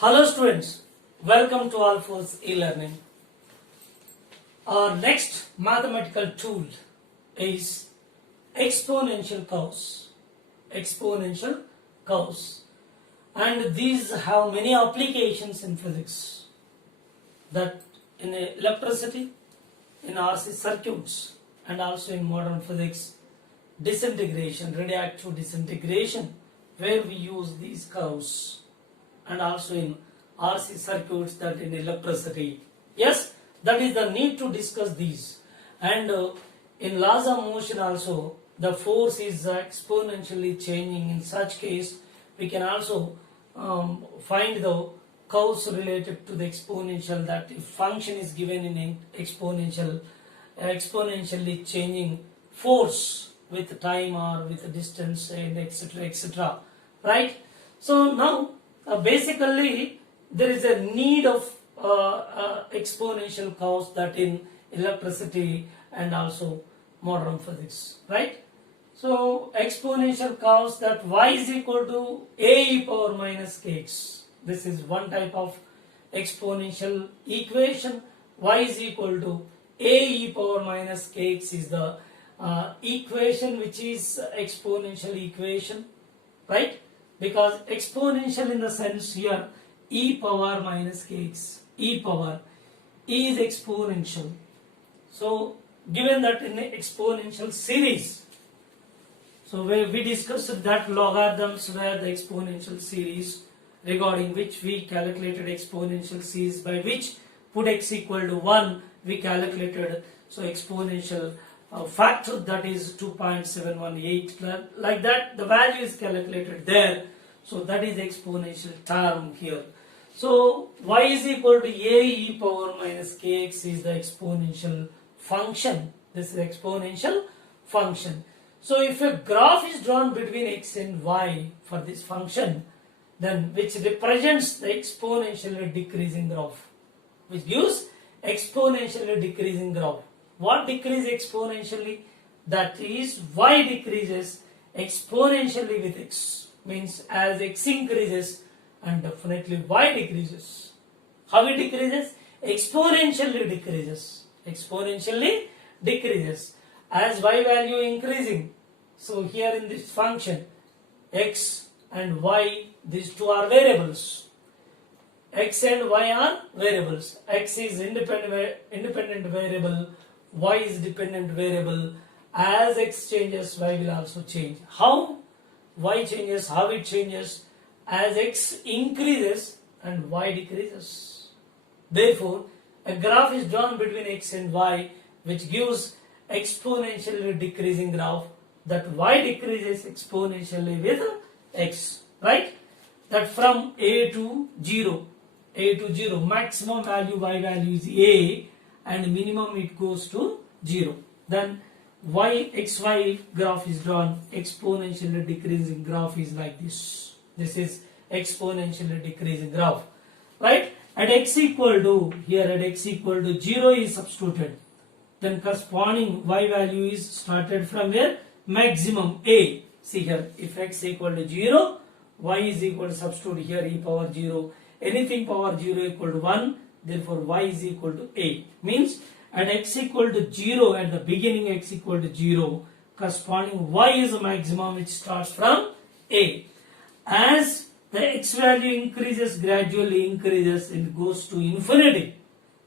Hello students, welcome to All Force e-learning. Our next mathematical tool is exponential curves. Exponential curves, and these have many applications in physics, that in electricity, in RC circuits, and also in modern physics, disintegration, radioactive disintegration, where we use these curves, and also in RC circuits, that in electricity. Yes, that is the need to discuss these. And in laws of motion also, the force is exponentially changing. In such case, we can also find the curves related to the exponential, that if function is given in exponentially changing force with time or with distance, and etc. etc. Right? So now basically there is a need of exponential curves, that in electricity and also modern physics, right? So exponential curves, that y is equal to a e power minus kx. This is one type of exponential equation. Y is equal to a e power minus kx is the equation which is exponential equation, right? Because exponential in the sense here, e power minus kx, e power, e is exponential. So given that in the exponential series, so where we discussed that logarithms were the exponential series, regarding which we calculated exponential series, by which put x equal to 1, we calculated so exponential factor, that is 2.718, like that the value is calculated there. So that is exponential term here. So y is equal to a e power minus kx is the exponential function. This is exponential function. So if a graph is drawn between x and y for this function, then which represents the exponentially decreasing graph, which gives exponentially decreasing graph. What decreases exponentially? That is, y decreases exponentially with x, means as x increases, and definitely y decreases. How it decreases? Exponentially decreases. Exponentially decreases as y value increasing. So here in this function, x and y, these two are variables. X and y are variables. X is independent variable, y is dependent variable. As x changes, y will also change. How y changes? How it changes? As x increases and y decreases. Therefore, a graph is drawn between x and y, which gives exponentially decreasing graph, that y decreases exponentially with x, right? That from a to 0, maximum value y value is a, and minimum it goes to 0. Then xy graph is drawn, exponentially decreasing graph is like this. This is exponentially decreasing graph, right? At x equal to, here at x equal to 0 is substituted. Then corresponding y value is started from where? Maximum a. See here, if x equal to 0, y is equal to, substitute here e power 0. Anything power 0 equal to 1, therefore y is equal to a. Means at x equal to 0, at the beginning x equal to 0, corresponding y is the maximum which starts from a. As the x value increases, gradually increases, and goes to infinity.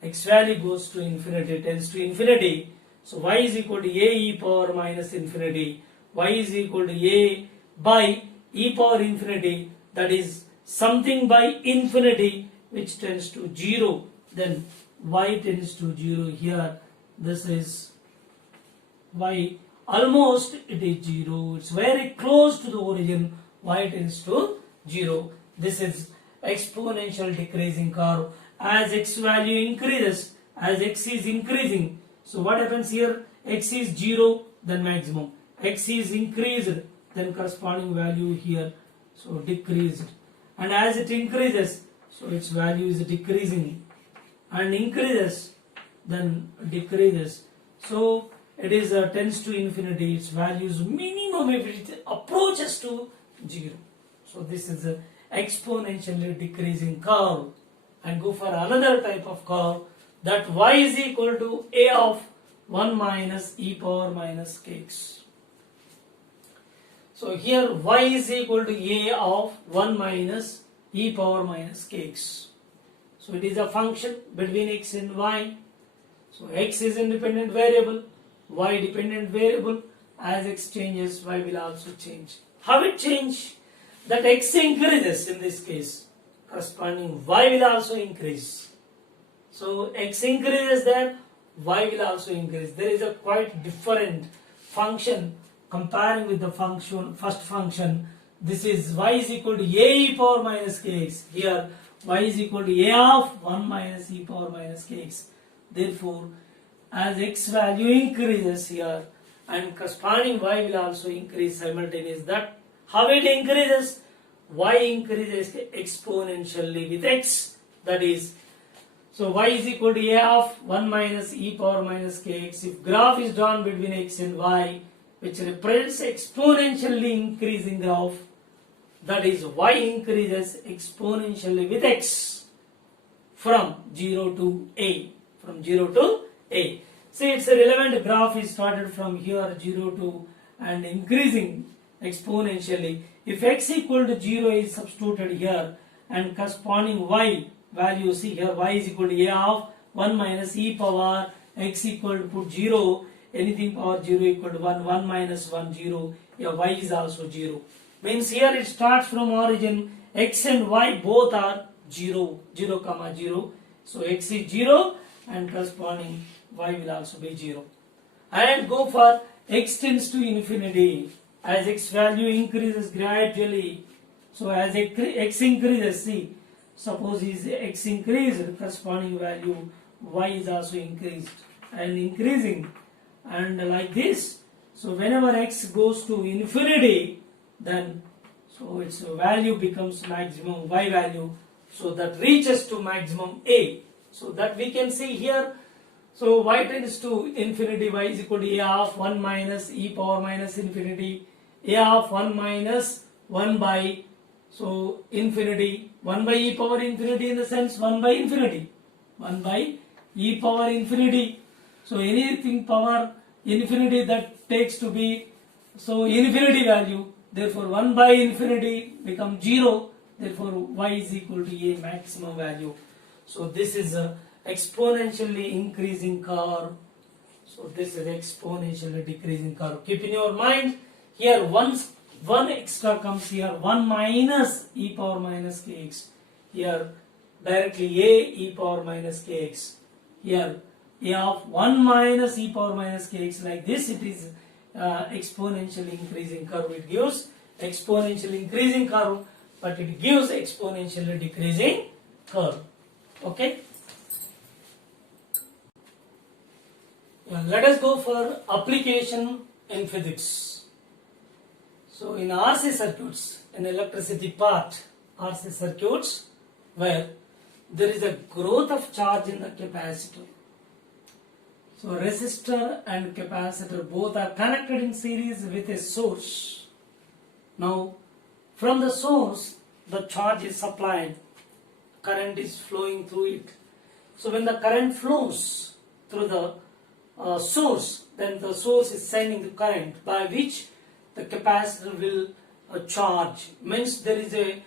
X value goes to infinity, tends to infinity. So y is equal to a e power minus infinity. Y is equal to a by e power infinity, that is something by infinity which tends to 0. Then y tends to 0 here. This is y, almost it is 0. It's very close to the origin. Y tends to 0. This is exponential decreasing curve. As x value increases, as x is increasing, so what happens here? X is 0, then maximum. X is increased, then corresponding value here, so decreased. And as it increases, so its value is decreasing, and increases, then decreases. So it is tends to infinity. Its value is minimum if it approaches to 0. So this is exponentially decreasing curve, and go for another type of curve that y is equal to a of 1 minus e power minus kx. So here y is equal to a of 1 minus e power minus kx. So it is a function between x and y. So x is independent variable, y dependent variable. As x changes, y will also change. How it change? That x increases in this case, corresponding y will also increase. So x increases there, y will also increase. There is a quite different function comparing with the function, first function. This is y is equal to a e power minus kx. Here y is equal to a of 1 minus e power minus kx. Therefore, as x value increases here, and corresponding y will also increase simultaneously. That how it increases? Y increases exponentially with x. That is, so y is equal to a of 1 minus e power minus kx. If graph is drawn between x and y, which represents exponentially increasing graph, that is, y increases exponentially with x from 0 to a. From 0 to a. See, it's a relevant graph is started from here 0 to and increasing exponentially. If x equal to 0 is substituted here, and corresponding y value, see here y is equal to a of 1 minus e power x equal to put 0, anything power 0 equal to 1, 1 minus 1 0, here y is also 0. Means here it starts from origin, x and y both are 0, 0 comma 0. So x is 0 and corresponding y will also be 0. And go for x tends to infinity. As x value increases gradually, so as x increases, see, suppose is x increased, corresponding value y is also increased and increasing, and like this. So whenever x goes to infinity, then so its value becomes maximum y value, so that reaches to maximum a. So that we can see here. So y tends to infinity, y is equal to a of 1 minus e power minus infinity, a of 1 minus 1 by, so infinity, 1 by e power infinity, in the sense 1 by infinity, 1 by e power infinity. So anything power infinity that takes to be, so infinity value, therefore 1 by infinity becomes 0, therefore y is equal to a maximum value. So this is a exponentially increasing curve. So this is exponentially decreasing curve. Keep in your mind, here once one extra comes here, 1 minus e power minus kx. Here directly a e power minus kx. Here a of 1 minus e power minus kx. Like this, it is exponentially increasing curve. It gives exponentially increasing curve, but it gives exponentially decreasing curve. Okay. Let us go for application in physics. So in RC circuits, in electricity part, RC circuits, where there is a growth of charge in the capacitor. So resistor and capacitor both are connected in series with a source. Now from the source, the charge is supplied, current is flowing through it. So when the current flows through the source, then the source is sending the current by which the capacitor will charge. Means there is a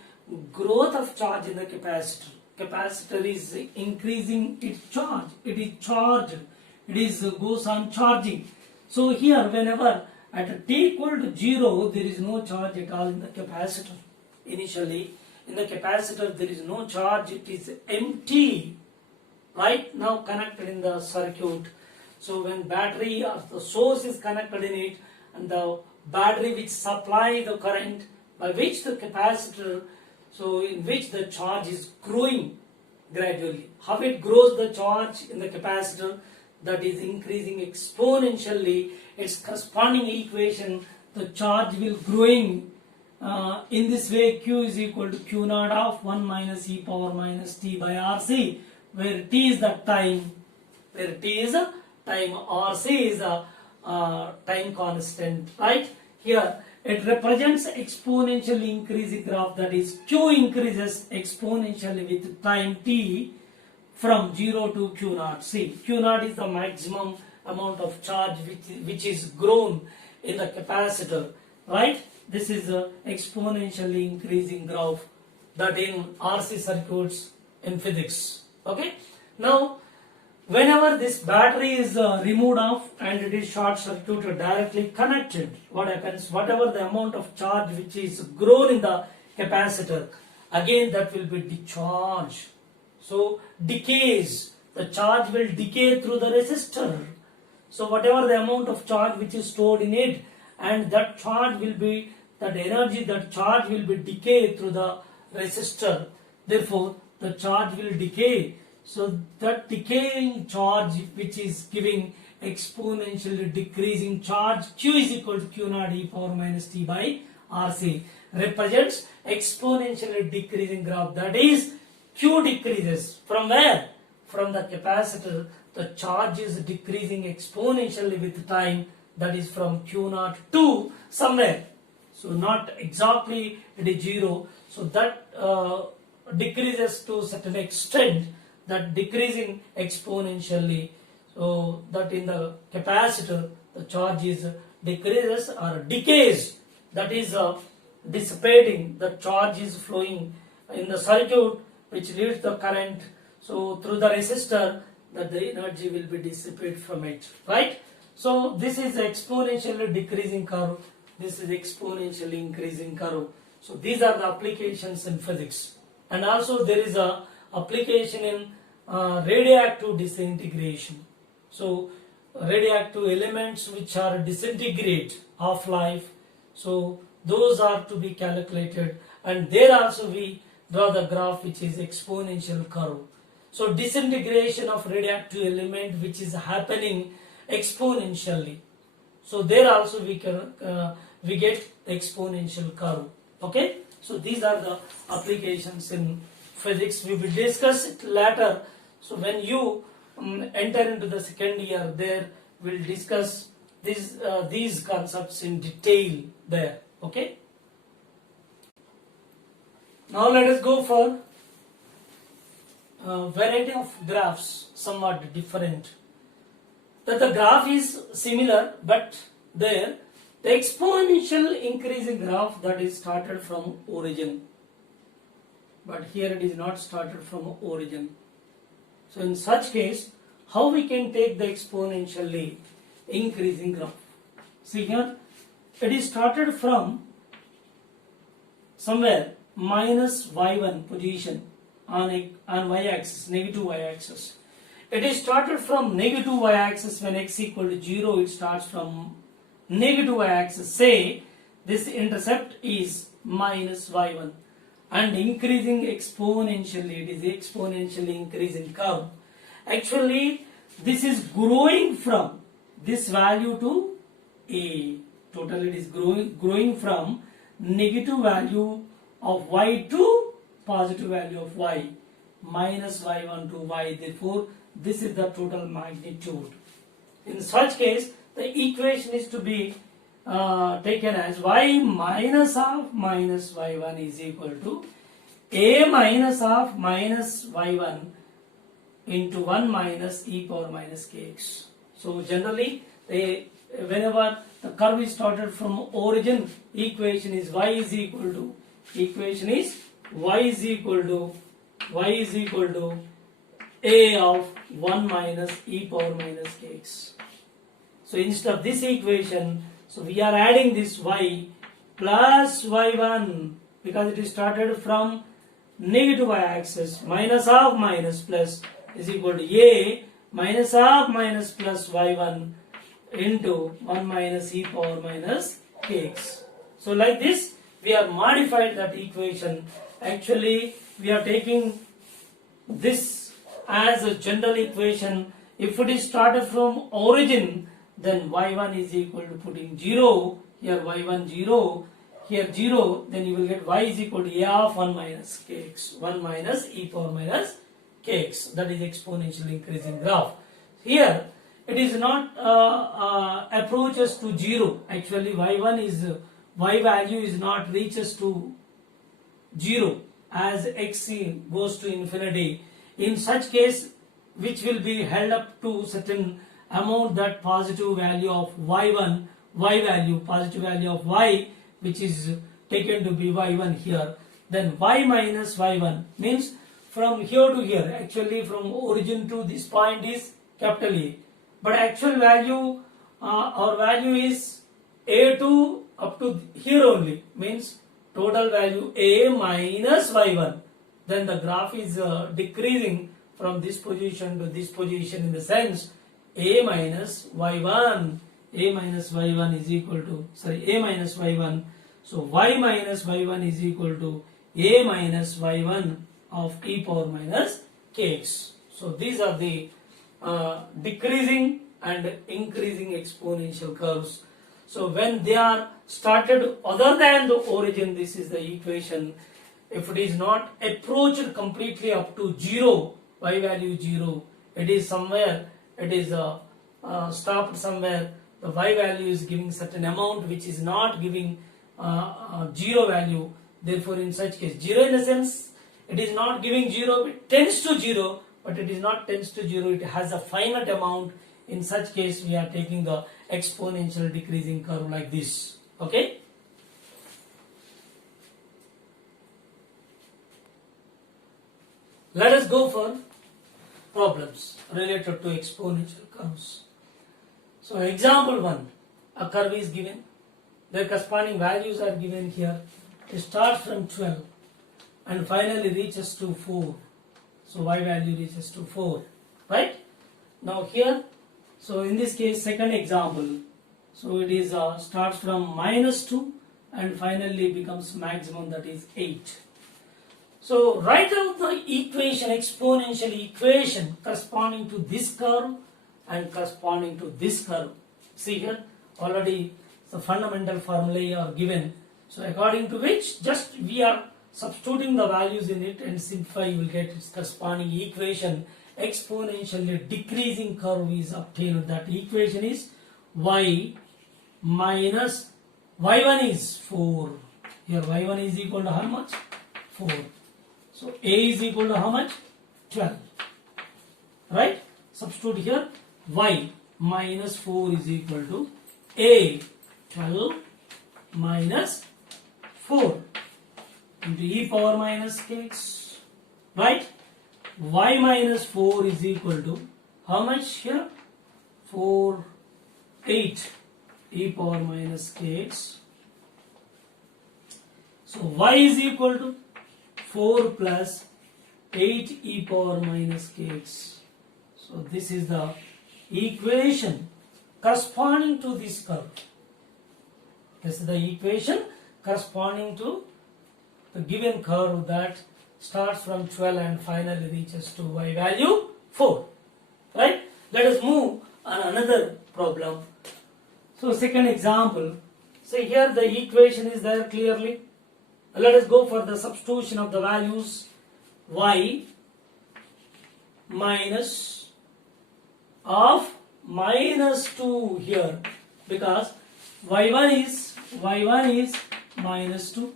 growth of charge in the capacitor. Capacitor is increasing its charge. It is charged. It is goes on charging. So here, whenever at t equal to 0, there is no charge at all in the capacitor. Initially, in the capacitor there is no charge. It is empty. Right now connected in the circuit. So when battery or the source is connected in it, and the battery which supply the current by which the capacitor, so in which the charge is growing gradually. How it grows the charge in the capacitor? That is increasing exponentially. Its corresponding equation, the charge will growing in this way. Q is equal to Q naught of 1 minus e power minus t by RC, where t is the time, where t is a time, RC is a time constant, right? Here it represents exponentially increasing graph, that is Q increases exponentially with time t from 0 to Q naught. See, Q naught is the maximum amount of charge which is grown in the capacitor, right? This is a exponentially increasing graph that in RC circuits in physics. Okay. Now, whenever this battery is removed off and it is short circuited directly connected, what happens? Whatever the amount of charge which is grown in the capacitor, again that will be discharged. So decays. The charge will decay through the resistor. So whatever the amount of charge which is stored in it, and that charge will be, that energy, that charge will be decayed through the resistor. Therefore, the charge will decay. So that decaying charge which is giving exponentially decreasing charge, Q is equal to Q naught e power minus t by RC, represents exponentially decreasing graph. That is, Q decreases. From where? From the capacitor. The charge is decreasing exponentially with time, that is from Q naught to somewhere. So not exactly it is 0. So that decreases to a certain extent, that decreasing exponentially. So that in the capacitor the charge is decreases or decays, that is dissipating. The charge is flowing in the circuit which leads the current, so through the resistor, that the energy will be dissipated from it, right? So this is exponentially decreasing curve, this is exponentially increasing curve. So these are the applications in physics. And also there is a application in radioactive disintegration. So radioactive elements which are disintegrate half-life, so those are to be calculated, and there also we draw the graph which is exponential curve. So disintegration of radioactive element which is happening exponentially. So there also we can we get the exponential curve. Okay. So these are the applications in physics. We will discuss it later. So when you enter into the second year, there we'll discuss these concepts in detail there. Okay. Now let us go for variety of graphs, somewhat different. That the graph is similar, but there the exponential increasing graph, that is started from origin, but here it is not started from origin. So in such case, how we can take the exponentially increasing graph? See here, it is started from somewhere minus y1 position on y-axis, negative y-axis. It is started from negative y-axis. When x equal to 0, it starts from negative y-axis. Say this intercept is minus y1 and increasing exponentially. It is exponentially increasing curve. Actually, this is growing from this value to a. Total it is growing from negative value of y to positive value of y, minus y1 to y. Therefore, this is the total magnitude. In such case, the equation is to be taken as y minus of minus y1 is equal to a minus of minus y1 into 1 minus e power minus kx. So generally, whenever the curve is started from origin, equation is y is equal to a of 1 minus e power minus kx. So instead of this equation, so we are adding this y plus y1, because it is started from negative y-axis. Minus of minus plus is equal to a minus of minus plus y1 into 1 minus e power minus kx. So like this, we have modified that equation. Actually, we are taking this as a general equation. If it is started from origin, then y1 is equal to putting 0, here y1 0, here 0, then you will get y is equal to a of 1 minus kx, 1 minus e power minus kx. That is exponentially increasing graph. Here, it is not approaches to 0. Actually, y1 is y value is not reaches to 0 as x goes to infinity. In such case, which will be held up to certain amount, that positive value of y1, y value, positive value of y, which is taken to be y1 here. Then y minus y1 means from here to here, actually from origin to this point is capital A, but actual value our value is a2 up to here only, means total value a minus y1. Then the graph is decreasing from this position to this position, in the sense a minus y1, a minus y1 is equal to, a minus y1, so y minus y1 is equal to a minus y1 of e power minus kx. So these are the decreasing and increasing exponential curves. So when they are started other than the origin, this is the equation. If it is not approached completely up to 0, y value 0, it is somewhere, it is stopped somewhere, the y value is giving certain amount which is not giving 0 value. Therefore in such case, 0 in the sense it is not giving 0, it tends to 0, but it is not tends to 0, it has a finite amount. In such case we are taking the exponential decreasing curve like this. Okay. Let us go for problems related to exponential curves. So example 1, a curve is given, their corresponding values are given here. It starts from 12 and finally reaches to 4. So y value reaches to 4, right? Now here, so in this case second example, so it is starts from minus 2 and finally becomes maximum, that is 8. So write out the equation, exponential equation corresponding to this curve and corresponding to this curve. See here, already the fundamental formulae are given. So according to which, just we are substituting the values in it and simplify, you will get its corresponding equation. Exponentially decreasing curve is obtained. That equation is y minus y1 is 4. Here y1 is equal to how much? 4. So a is equal to how much? 12. Right? Substitute here y minus 4 is equal to a 12 minus 4 into e power minus kx. Right? Y minus 4 is equal to how much here? 4, 8 e power minus kx. So y is equal to 4 plus 8 e power minus kx. So this is the equation corresponding to this curve. This is the equation corresponding to the given curve that starts from 12 and finally reaches to y value 4. Right? Let us move on another problem. So second example. See here the equation is there clearly. Let us go for the substitution of the values. Y minus of minus 2 here, because y1 is minus 2,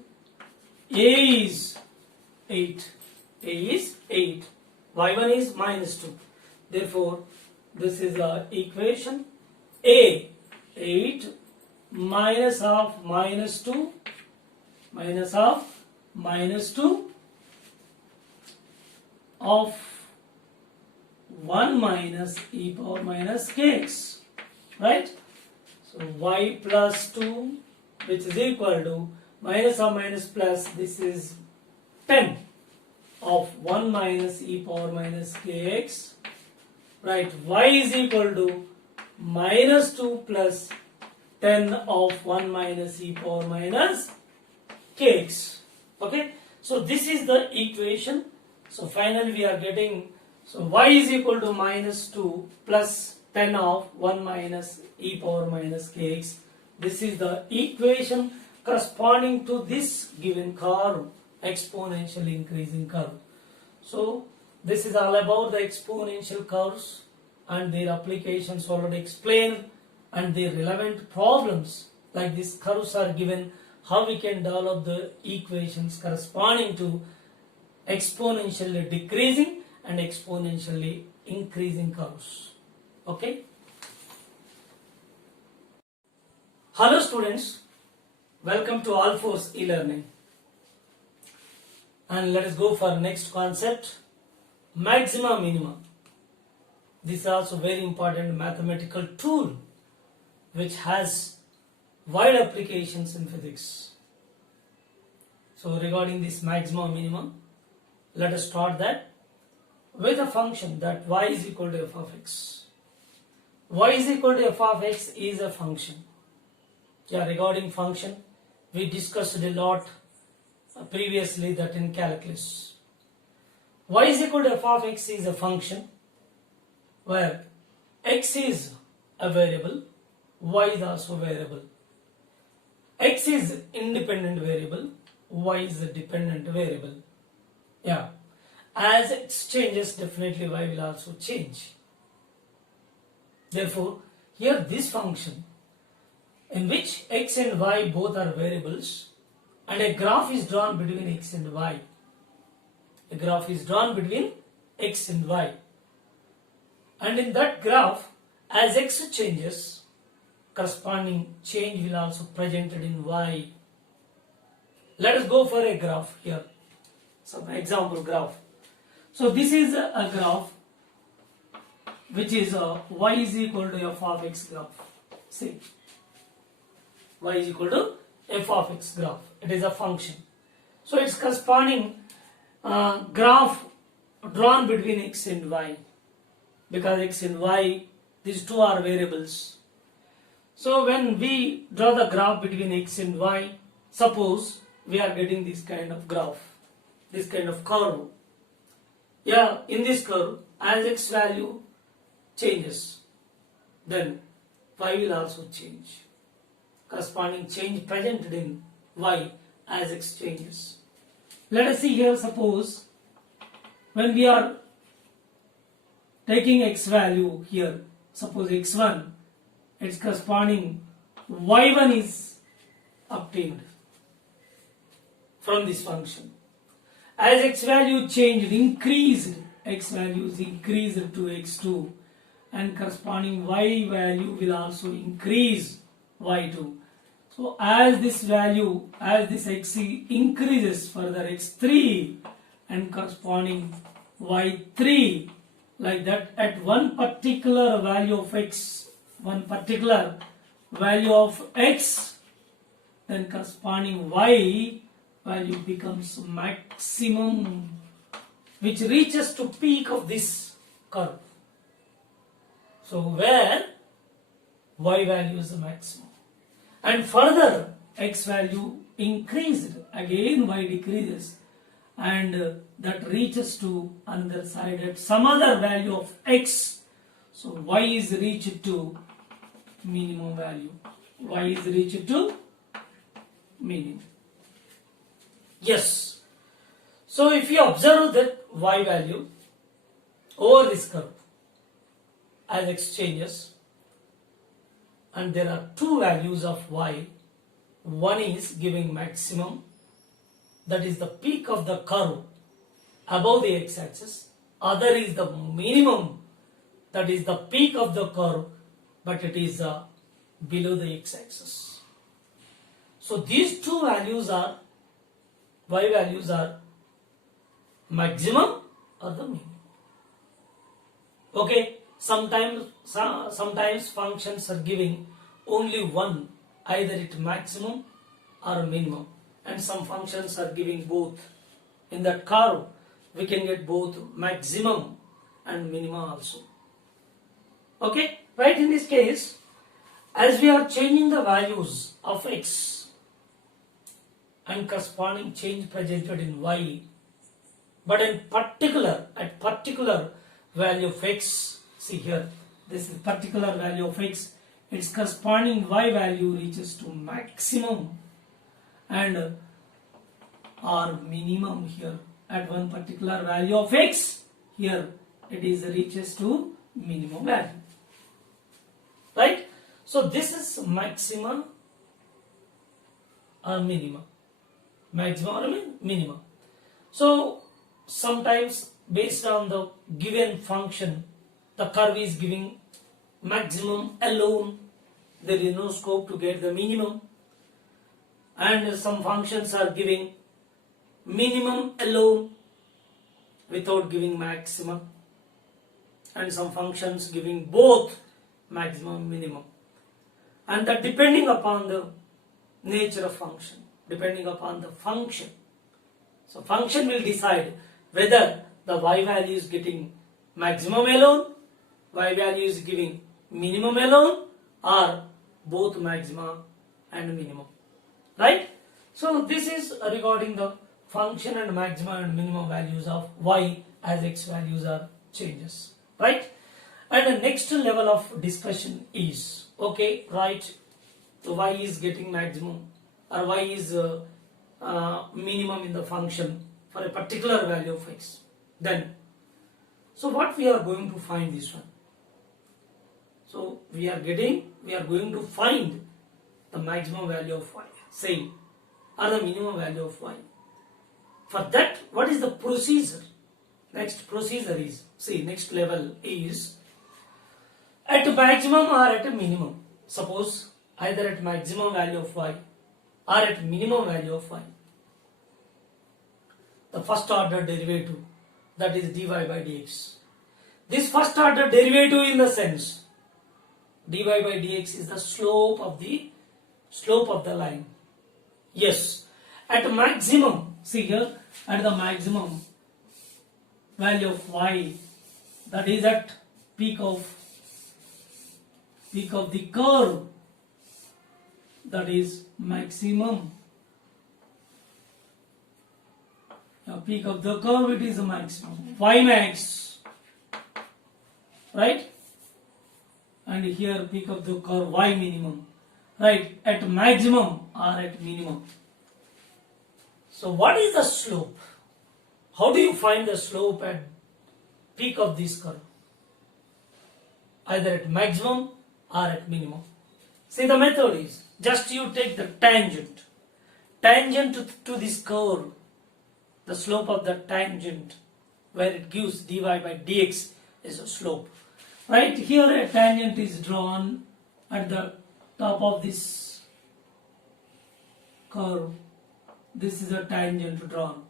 a is 8, y1 is minus 2. Therefore this is the equation. A 8 minus of minus 2 of 1 minus e power minus kx, right? So y plus 2, which is equal to minus of minus plus, this is 10 of 1 minus e power minus kx, right? Y is equal to minus 2 plus 10 of 1 minus e power minus kx. Okay, so this is the equation. So finally we are getting, so y is equal to minus 2 plus 10 of 1 minus e power minus kx. This is the equation corresponding to this given curve, exponentially increasing curve. So this is all about the exponential curves and their applications already explained, and their relevant problems like these curves are given how we can develop the equations corresponding to exponentially decreasing and exponentially increasing curves. Okay. Hello students, welcome to All Force e-learning. And let us go for next concept, maxima minima. This is also very important mathematical tool which has wide applications in physics. So regarding this maxima minima, let us start that with a function that y is equal to f of x. Y is equal to f of x is a function. Yeah, regarding function, we discussed a lot previously that in calculus. Y is equal to f of x is a function where x is a variable, y is also a variable. X is independent variable, y is a dependent variable. Yeah, as x changes, definitely y will also change. Therefore, here this function in which x and y both are variables and a graph is drawn between x and y. A graph is drawn between x and y. And in that graph, as x changes, corresponding change will also presented in y. Let us go for a graph here. Some example graph. So this is a graph which is y is equal to f of x graph. See, y is equal to f of x graph. It is a function. So its corresponding graph drawn between x and y, because x and y, these two are variables. So when we draw the graph between x and y, suppose we are getting this kind of graph, this kind of curve. Yeah, in this curve, as x value changes, then y will also change. Corresponding change presented in y as x changes. Let us see here, suppose when we are taking x value here, suppose x1, its corresponding y1 is obtained from this function. As x value changed, increased, x values increased to x2, and corresponding y value will also increase y2. So as this value, as this x increases further, x3 and corresponding y3, like that, at one particular value of x, one particular value of x, then corresponding y value becomes maximum, which reaches to peak of this curve. So where y value is the maximum. And further x value increased, again y decreases, and that reaches to another side at some other value of x. So y is reached to minimum value. Y is reached to minimum. Yes. So if you observe that y value over this curve as x changes, and there are two values of y, one is giving maximum, that is the peak of the curve above the x-axis, other is the minimum, that is the peak of the curve but it is below the x-axis. So these two values are, y values are maximum or the minimum. Okay. Sometimes functions are giving only one, either it maximum or minimum, and some functions are giving both. In that curve, we can get both maximum and minimum also. Okay, right? In this case, as we are changing the values of x and corresponding change presented in y, but in particular, at particular value of x, see here, this is particular value of x, its corresponding y value reaches to maximum and or minimum here. At one particular value of x, here it is reaches to minimum value. Right? So this is maximum or minimum. Maximum or minimum. So sometimes based on the given function, the curve is giving maximum alone. There is no scope to get the minimum. And some functions are giving minimum alone without giving maximum. And some functions giving both maximum and minimum. And that depending upon the nature of function, depending upon the function. So function will decide whether the y value is getting maximum alone, y value is giving minimum alone, or both maxima and minimum. Right? So this is regarding the function and maxima and minimum values of y as x values are changes. Right? And the next level of discussion is, okay, right, so y is getting maximum or y is minimum in the function for a particular value of x. Then, so what we are going to find this one? So we are going to find the maximum value of y, same, or the minimum value of y. For that, what is the procedure? Next procedure is, see, next level is at maximum or at a minimum. Suppose either at maximum value of y or at minimum value of y. The first order derivative, that is dy by dx. This first order derivative in the sense dy by dx is the slope of the line. Yes, at maximum, see here, at the maximum value of y, that is at peak of the curve, that is maximum. Peak of the curve, it is a maximum, y max, right? And here peak of the curve, y minimum, right? At maximum or at minimum. So what is the slope? How do you find the slope at peak of this curve? Either at maximum or at minimum. See, the method is just you take the tangent to this curve, the slope of the tangent where it gives dy by dx is a slope. Right here a tangent is drawn at the top of this curve. This is a tangent drawn.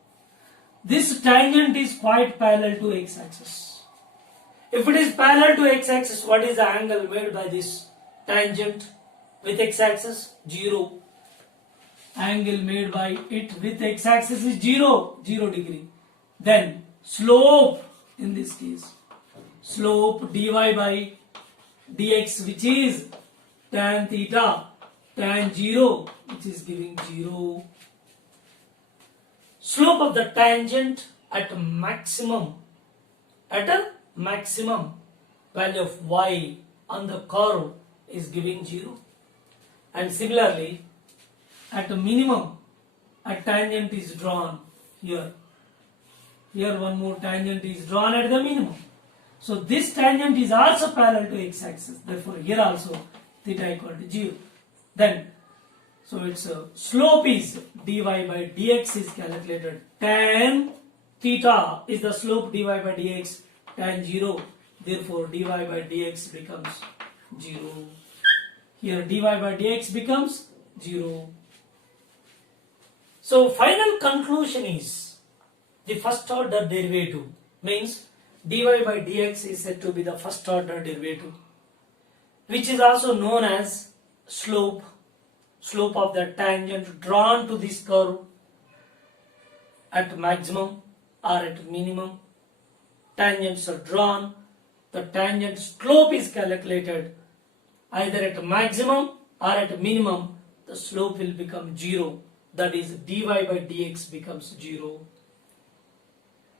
This tangent is quite parallel to x-axis. If it is parallel to x-axis, what is the angle made by this tangent with x-axis? 0. Angle made by it with x-axis is 0 degree. Then slope, in this case, slope dy by dx, which is tan theta, tan 0, which is giving 0. Slope of the tangent at a maximum value of y on the curve is giving 0. And similarly, at a minimum, a tangent is drawn here. Here one more tangent is drawn at the minimum. So this tangent is also parallel to x-axis. Therefore, here also theta equal to 0. Then, so its slope is dy by dx is calculated. Tan theta is the slope dy by dx, tan 0. Therefore, dy by dx becomes 0. Here dy by dx becomes 0. So final conclusion is the first order derivative means dy by dx is said to be the first order derivative, which is also known as slope of the tangent drawn to this curve at maximum or at minimum. Tangents are drawn, the tangent slope is calculated either at maximum or at minimum. The slope will become 0, that is dy by dx becomes 0.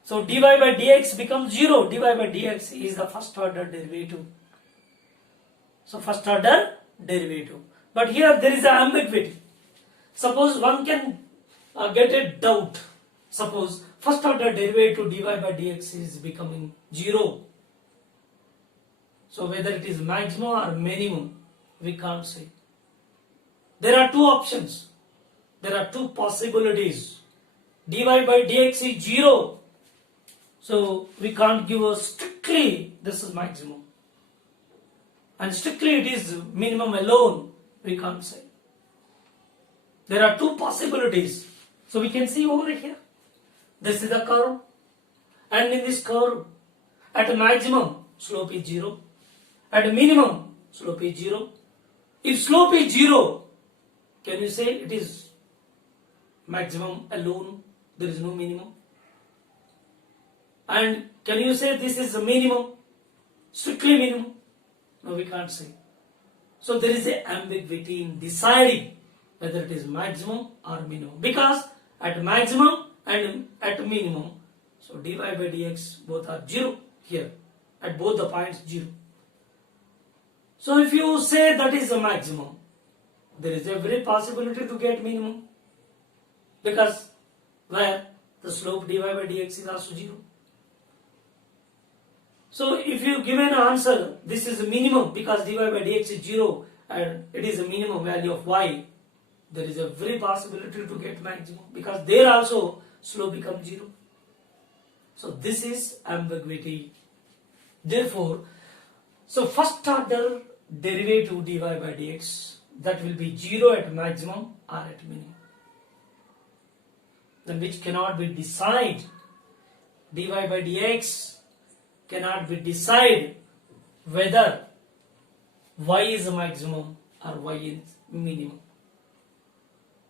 So dy by dx becomes 0. dy by dx is the first order derivative. So first order derivative. But here there is an ambiguity. Suppose one can get a doubt. Suppose first order derivative dy by dx is becoming 0. So whether it is maximum or minimum, we can't say. There are two options. there are two possibilities. dy by dx is 0. So we can't give a strictly this is maximum. And strictly it is minimum alone, we can't say. There are two possibilities. So we can see over here. This is the curve. And in this curve, at a maximum, slope is 0. At a minimum, slope is 0. If slope is 0, can you say it is maximum alone? There is no minimum. And can you say this is a minimum? Strictly minimum? No, we can't say. So there is an ambiguity in deciding whether it is maximum or minimum. Because at maximum and at minimum, so dy by dx both are 0 here. At both the points 0. So if you say that is a maximum, there is every possibility to get minimum. Because where the slope dy by dx is also 0. So if you give an answer, this is a minimum because dy by dx is 0 and it is a minimum value of y, there is a very possibility to get maximum because there also slope becomes 0. So this is ambiguity. Therefore, so first order derivative dy by dx, that will be 0 at maximum or at minimum. Then which cannot be decided. Dy by dx cannot be decided whether y is a maximum or y is minimum.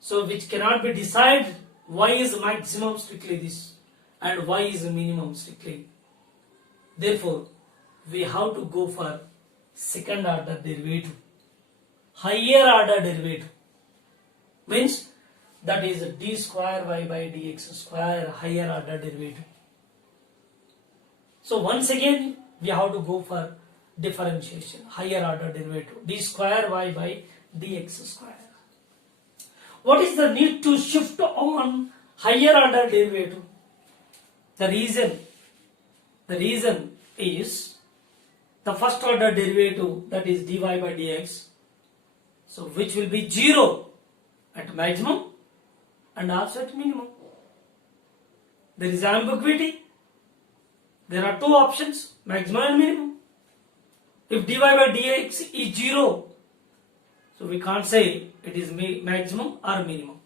So which cannot be decided y is maximum strictly this and y is a minimum strictly. Therefore, we have to go for second order derivative, higher order derivative. Means that is d square y by dx square higher order derivative. So once again we have to go for differentiation, higher order derivative, d square y by dx square. What is the need to shift on higher order derivative? The reason is the first order derivative, that is dy by dx, so which will be 0 at maximum and also at minimum. There is ambiguity. There are two options, maximum and minimum. If dy by dx is 0, so we can't say it is maximum or minimum.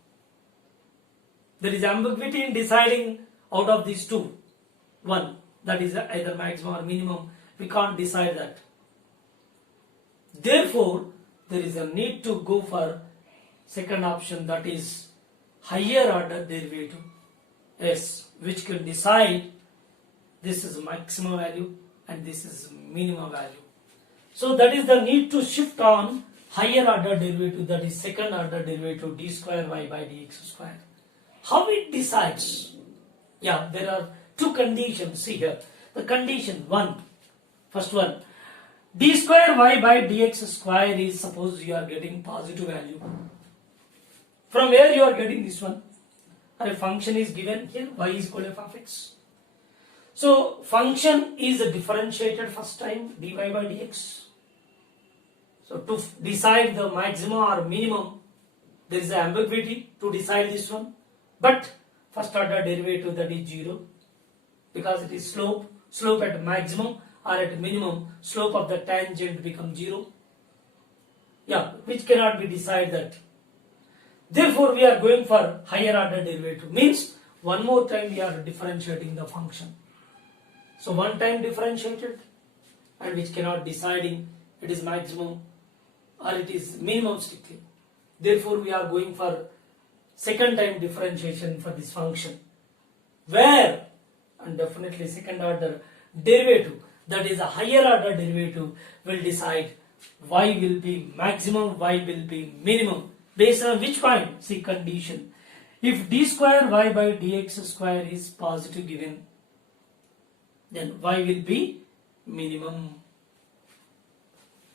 There is ambiguity in deciding out of these two. One, that is either maximum or minimum. We can't decide that. Therefore, there is a need to go for second option, that is higher order derivative. Yes, which can decide this is maximum value and this is minimum value. So that is the need to shift on higher order derivative, that is second order derivative d square y by dx square. How it decides? Yeah, there are two conditions. See here. The condition first one, d square y by dx square is, suppose you are getting positive value. From where you are getting this one? A function is given here, y is equal to f of x. So function is differentiated first time, dy by dx. So to decide the maximum or minimum, there is ambiguity to decide this one. But first order derivative, that is 0, because it is slope at maximum or at minimum, slope of the tangent becomes 0. Yeah, which cannot be decided that. Therefore, we are going for higher order derivative. Means one more time we are differentiating the function. So one time differentiated and which cannot deciding it is maximum or it is minimum strictly. Therefore, we are going for second time differentiation for this function. Where, and definitely second order derivative, that is a higher order derivative, will decide y will be maximum, y will be minimum. Based on which point? See condition. If d square y by dx square is positive given, then y will be minimum.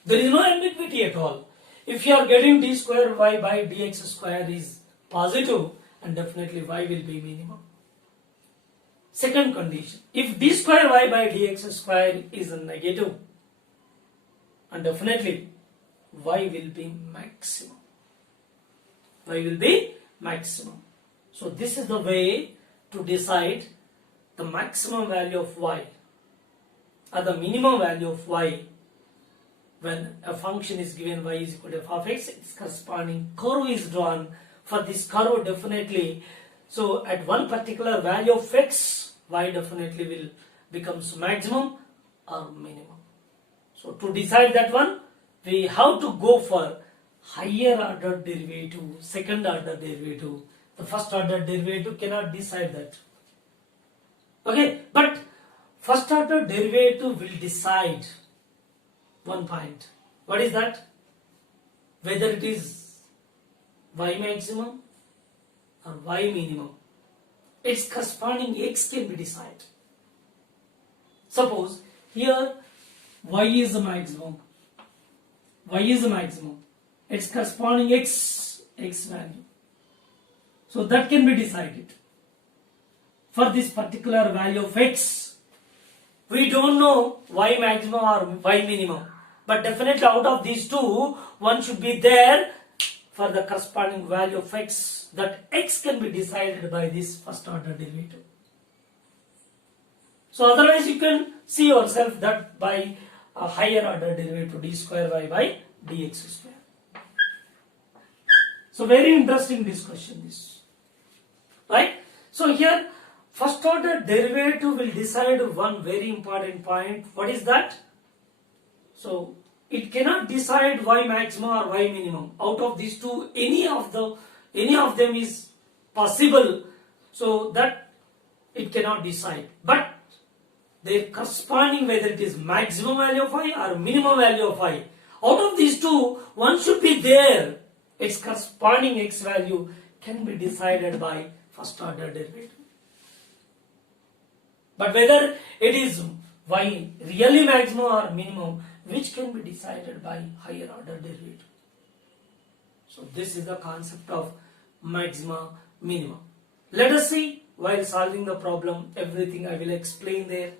There is no ambiguity at all. If you are getting d square y by dx square is positive, and definitely y will be minimum. Second condition, if d square y by dx square is a negative, and definitely y will be maximum. Y will be maximum. So this is the way to decide the maximum value of y or the minimum value of y when a function is given y is equal to f of x. Its corresponding curve is drawn. For this curve definitely, so at one particular value of x, y definitely will becomes maximum or minimum. So to decide that one, we have to go for higher order derivative, second order derivative. The first order derivative cannot decide that. Okay, but first order derivative will decide one point. What is that? Whether it is y maximum or y minimum. Its corresponding x can be decided. Suppose here y is the maximum. Y is the maximum. Its corresponding x value. So that can be decided. For this particular value of x, we don't know y maximum or y minimum. But definitely out of these two, one should be there for the corresponding value of x. That x can be decided by this first order derivative. So otherwise you can see yourself that by a higher order derivative d square y by dx square. So very interesting discussion this. Right? So here first order derivative will decide one very important point. What is that? So it cannot decide y maximum or y minimum. Out of these two, any of them is possible. So that it cannot decide. But their corresponding, whether it is maximum value of y or minimum value of y, out of these two, one should be there. Its corresponding x value can be decided by first order derivative. But whether it is y really maximum or minimum, which can be decided by higher order derivative. So this is the concept of maxima, minima. Let us see while solving the problem, everything I will explain there.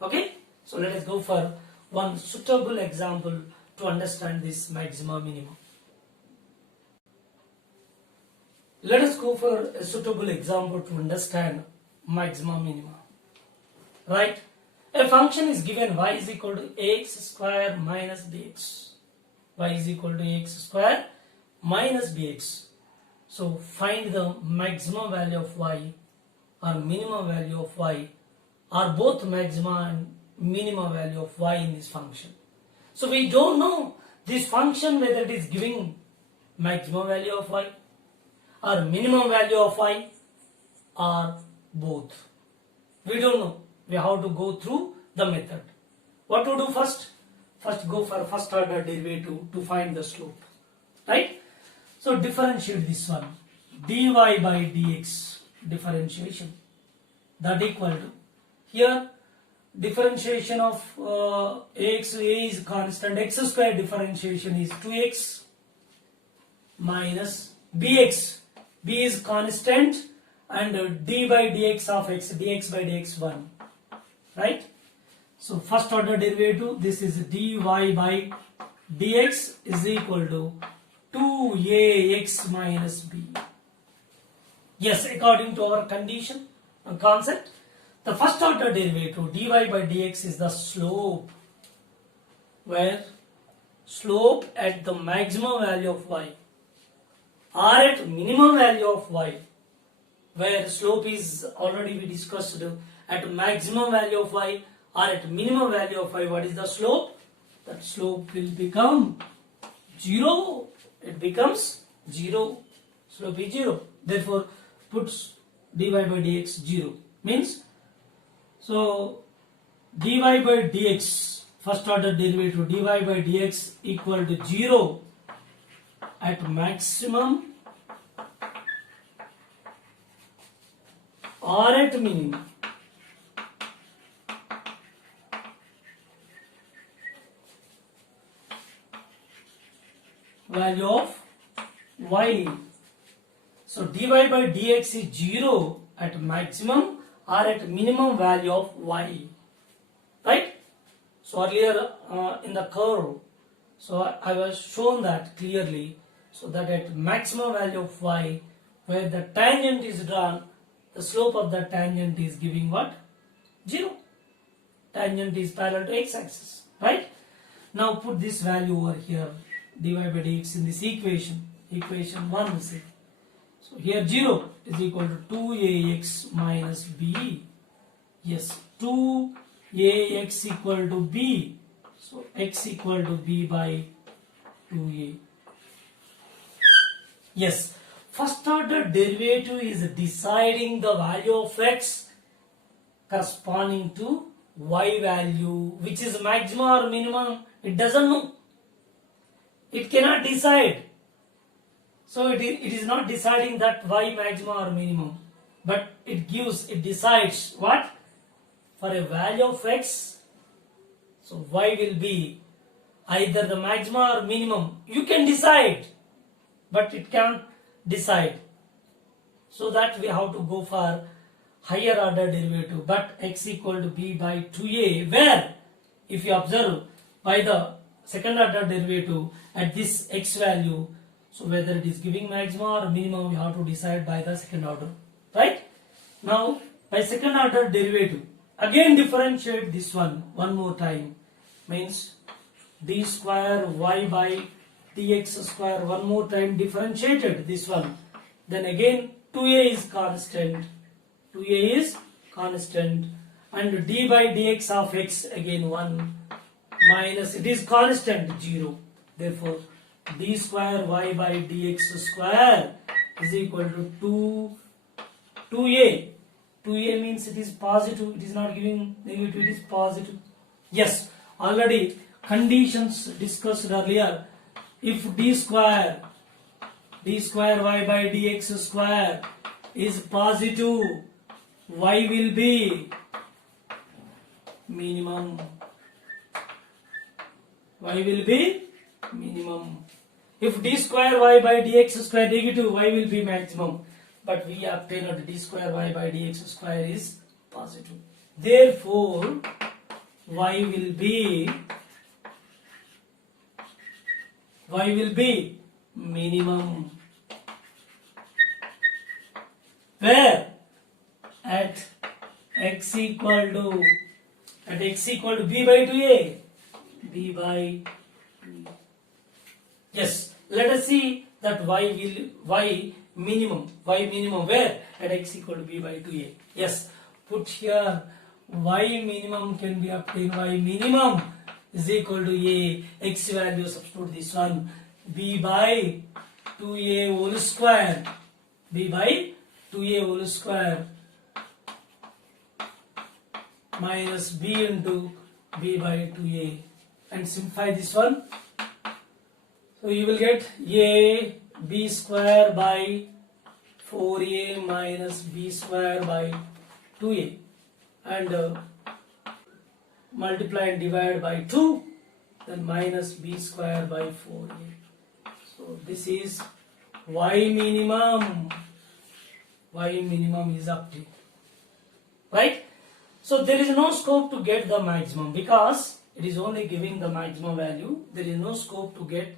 Okay? So let us go for one suitable example to understand this maxima, minima. Let us go for a suitable example to understand maxima, minima. Right? A function is given y is equal to ax square minus bx. Y is equal to ax square minus bx. So find the maximum value of y or minimum value of y, or both maxima and minimum value of y in this function. So we don't know this function whether it is giving maximum value of y or minimum value of y or both. We don't know. We have to go through the method. What to do first? First go for first order derivative to find the slope. Right? So differentiate this one. dy by dx differentiation. That equal to, here differentiation of ax, a is constant, x square differentiation is 2x minus bx, b is constant, and d by dx of x, dx by dx 1. Right? So first order derivative, this is dy by dx is equal to 2ax minus b. Yes, according to our condition and concept, the first order derivative dy by dx is the slope, where slope at the maximum value of y or at minimum value of y, where slope is already we discussed at maximum value of y or at minimum value of y. What is the slope? That slope will become 0. It becomes 0. Slope is 0. Therefore, puts dy by dx 0. Means, so dy by dx, first order derivative dy by dx equal to 0 at maximum or at minimum. Value of y. So dy by dx is 0 at maximum or at minimum value of y. Right? So earlier in the curve, so I was shown that clearly, so that at maximum value of y, where the tangent is drawn, the slope of the tangent is giving what? 0. Tangent is parallel to x-axis, right? Now put this value over here, dy by dx in this equation, equation 1 say. So here 0 is equal to 2ax minus b. Yes, 2ax equal to b. So x equal to b by 2a. Yes, first order derivative is deciding the value of x corresponding to y value, which is maximum or minimum. It doesn't know. It cannot decide. So it is not deciding that y maximum or minimum, but it decides what? For a value of x, so y will be either the maximum or minimum. You can decide, but it can't decide. So that we have to go for higher order derivative, but x equal to b by 2a, where if you observe by the second order derivative at this x value, so whether it is giving maximum or minimum, we have to decide by the second order, right? Now by second order derivative, again differentiate this one more time, means d square y by dx square, one more time differentiated this one, then again 2a is constant, 2a is constant, and d by dx of x again 1 minus, it is constant 0, therefore d square y by dx square is equal to 2a. 2a means it is positive, it is not giving negative, it is positive. Yes, already conditions discussed earlier. If d square y by dx square is positive, y will be minimum. Y will be minimum. If d square y by dx square negative, y will be maximum. But we obtained d square y by dx square is positive. Therefore, y will be minimum. Where? At x equal to b by 2a. b by 2a. Yes, let us see that y minimum where? At x equal to b by 2a. Yes, put here y minimum can be obtained. Y minimum is equal to a, x value substitute this one, b by 2a whole square, b by 2a whole square minus b into b by 2a, and simplify this one. So you will get a b square by 4a minus b square by 2a, and multiply and divide by 2, then minus b square by 4a. So this is y minimum. Y minimum is up to, right? So there is no scope to get the maximum because it is only giving the maximum value. There is no scope to get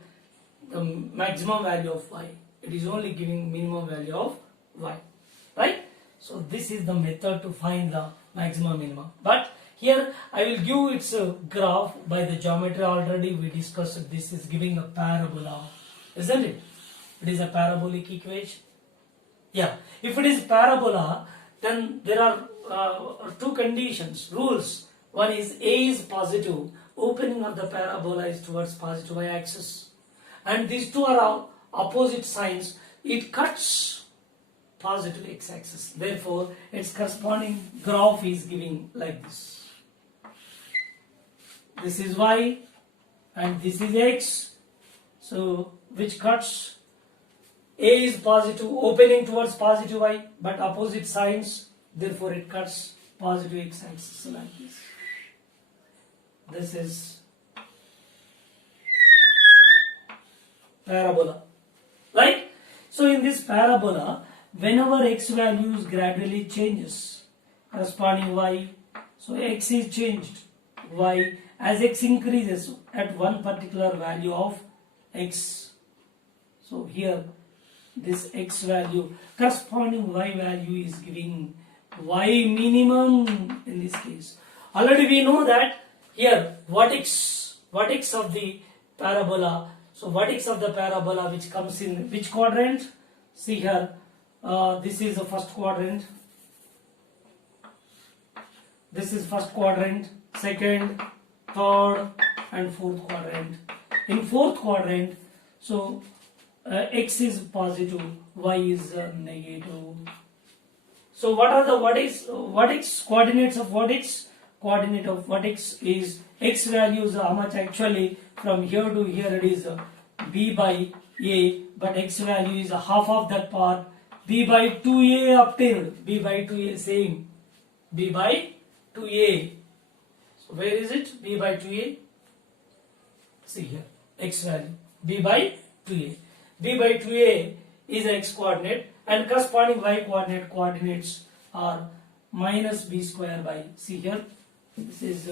the maximum value of y. It is only giving minimum value of y, right? So this is the method to find the maximum minimum. But here I will give its graph by the geometry. Already we discussed. This is giving a parabola, isn't it? It is a parabolic equation. Yeah, if it is parabola, then there are two conditions, rules. One is A is positive, opening of the parabola is towards positive y-axis, and these two are opposite signs. It cuts positive x-axis. Therefore, its corresponding graph is giving like this. This is y, and this is x. So, which cuts? A is positive, opening towards positive y, but opposite signs, therefore it cuts positive x-axis like this. This is parabola, right? So in this parabola, whenever x values gradually changes, corresponding y, so x is changed, y, as x increases at one particular value of x. So here this x value, corresponding y value is giving y minimum in this case. Already we know that here vertex of the parabola. So vertex of the parabola which comes in which quadrant? See here, this is the first quadrant. This is first quadrant, second, third and fourth quadrant. In fourth quadrant, so x is positive, y is negative. So what are the vertex coordinates of vertex? Coordinate of vertex is x values how much actually from here to here it is b by a, but x value is half of that part, b by 2a obtained, b by 2a same, b by 2a. So where is it? B by 2a. See here, x value b by 2a. b by 2a is the x coordinate and corresponding y coordinates are minus b square by, see here, this is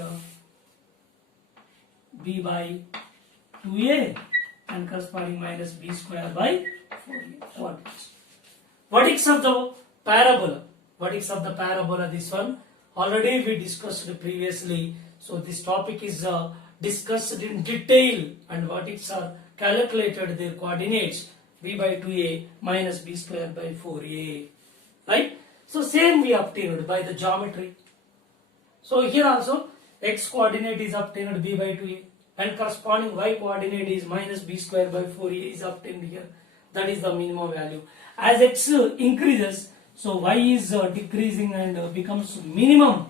b by 2a and corresponding minus b square by 4a coordinates. Vertex of the parabola. Vertex of the parabola, this one already we discussed previously. So this topic is discussed in detail and vertex are calculated their coordinates b by 2a minus b square by 4a. Right? So same we obtained by the geometry. So here also x coordinate is obtained b by 2a and corresponding y coordinate is minus b square by 4a is obtained here. That is the minimum value. As x increases, so y is decreasing and becomes minimum,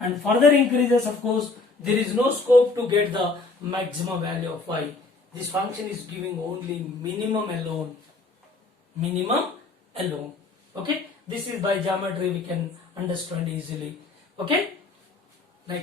and further increases, of course there is no scope to get the maximum value of y. This function is giving only minimum alone. Minimum alone. Okay. This is by geometry we can understand easily. Okay. Next.